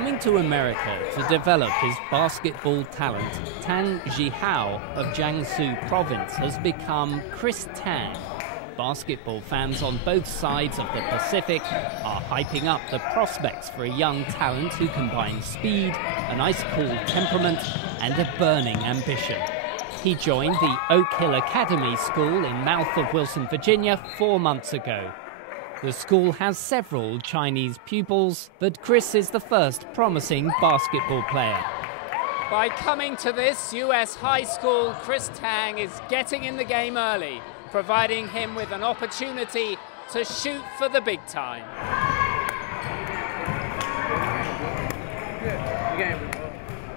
Coming to America to develop his basketball talent, Tang of Jiangsu province has become Chris Tang. Basketball fans on both sides of the Pacific are hyping up the prospects for a young talent who combines speed, an ice-cool temperament and a burning ambition. He joined the Oak Hill Academy School in mouth of Wilson, Virginia 4 months ago. The school has several Chinese pupils, but Chris is the first promising basketball player. By coming to this US high school, Chris Tang is getting in the game early, providing him with an opportunity to shoot for the big time.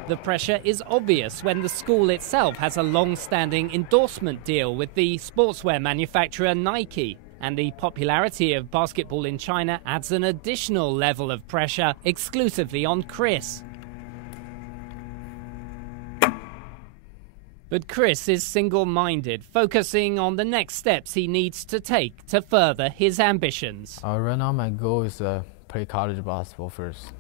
The pressure is obvious when the school itself has a long-standing endorsement deal with the sportswear manufacturer Nike, and the popularity of basketball in China adds an additional level of pressure exclusively on Chris. But Chris is single-minded, focusing on the next steps he needs to take to further his ambitions. Right now my goal is to play college basketball first.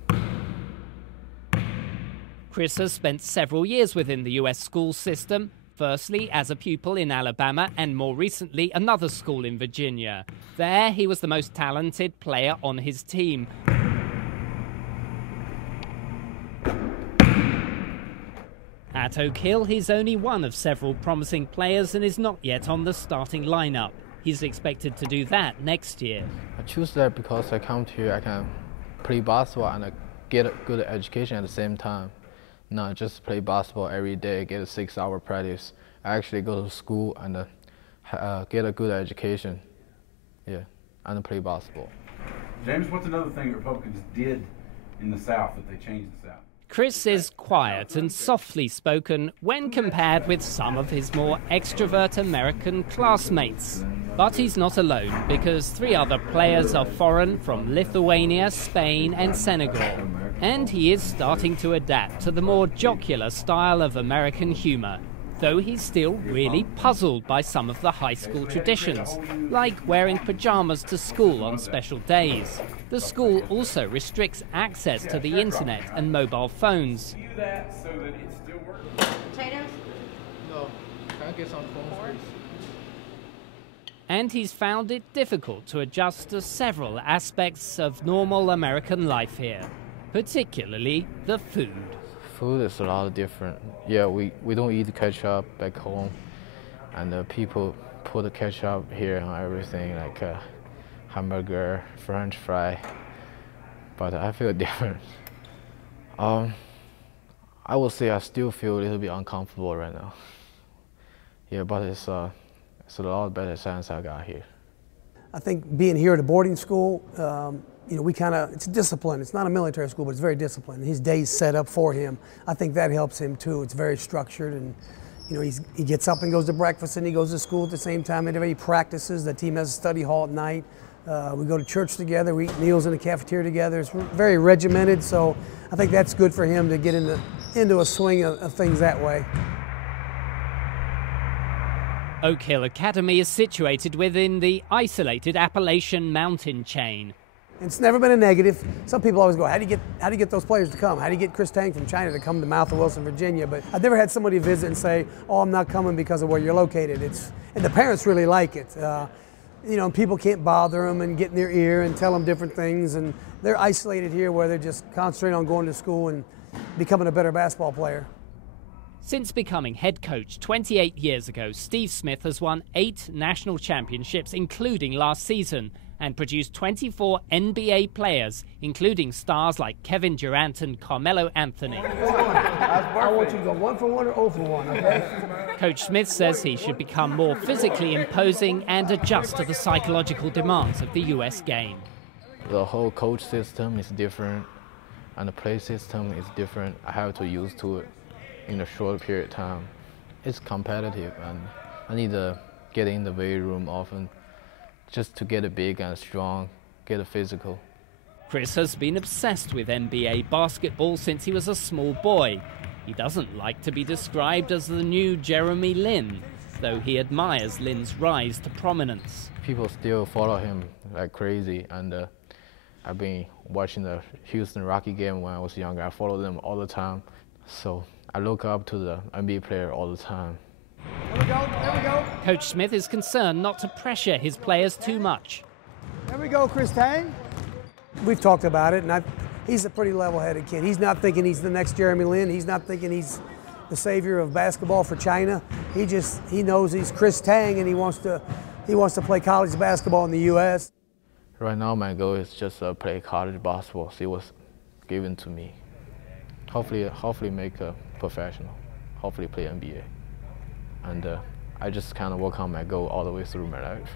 Chris has spent several years within the US school system, firstly as a pupil in Alabama and more recently another school in Virginia. There he was the most talented player on his team. At Oak Hill, he's only one of several promising players and is not yet on the starting lineup. He's expected to do that next year. I choose that because I come here, I can play basketball and get a good education at the same time. Not just play basketball every day, get a 6-hour practice. I actually go to school and get a good education, and play basketball. James, what's another thing that Republicans did in the South that they changed the South? Chris is quiet and softly spoken when compared with some of his more extrovert American classmates. But he's not alone, because 3 other players are foreign from Lithuania, Spain and Senegal. And he is starting to adapt to the more jocular style of American humor, though he's still really puzzled by some of the high school traditions, like wearing pajamas to school on special days. The school also restricts access to the internet and mobile phones. Potatoes? No. Can I get some corn? And he's found it difficult to adjust to several aspects of normal American life here, particularly the food. Food is a lot different. Yeah, we don't eat ketchup back home, and people put the ketchup here on everything, like hamburger, French fry. But I feel different. I would say I still feel a little bit uncomfortable right now. Yeah, but it's a lot better since I got here. I think being here at a boarding school, it's discipline. It's not a military school, but it's very disciplined. His day's set up for him. I think that helps him too. It's very structured, and he gets up and goes to breakfast, and he goes to school at the same time. And he practices. The team has a study hall at night. We go to church together. We eat meals in the cafeteria together. It's very regimented. So I think that's good for him to get into a swing of things that way. Oak Hill Academy is situated within the isolated Appalachian mountain chain. It's never been a negative. Some people always go, how do you get those players to come? How do you get Chris Tang from China to come to mouth of Wilson, Virginia? But I've never had somebody visit and say, oh, I'm not coming because of where you're located. And the parents really like it. People can't bother them and get in their ear and tell them different things. And they're isolated here where they're just concentrating on going to school and becoming a better basketball player. Since becoming head coach 28 years ago, Steve Smith has won 8 national championships, including last season, and produced 24 NBA players, including stars like Kevin Durant and Carmelo Anthony. I want you to go 1 for 1 or 0 for 1, okay? Coach Smith says he should become more physically imposing and adjust to the psychological demands of the US game. The whole coach system is different, and the play system is different. I have to use to it in a short period of time. It's competitive, and I need to get in the weight room often just to get it big and strong, get it physical. Chris has been obsessed with NBA basketball since he was a small boy. He doesn't like to be described as the new Jeremy Lin, though he admires Lin's rise to prominence. People still follow him like crazy, and I've been watching the Houston Rocky game when I was younger. I follow them all the time. So I look up to the NBA player all the time. There we go, there we go. Coach Smith is concerned not to pressure his players too much. There we go, Chris Tang. We've talked about it, and he's a pretty level-headed kid. He's not thinking he's the next Jeremy Lin. He's not thinking he's the savior of basketball for China. He knows he's Chris Tang, and he wants to play college basketball in the U.S. Right now, my goal is just to play college basketball, see what's given to me. Hopefully make a professional, hopefully play NBA. And I just kind of work on my goal all the way through my life.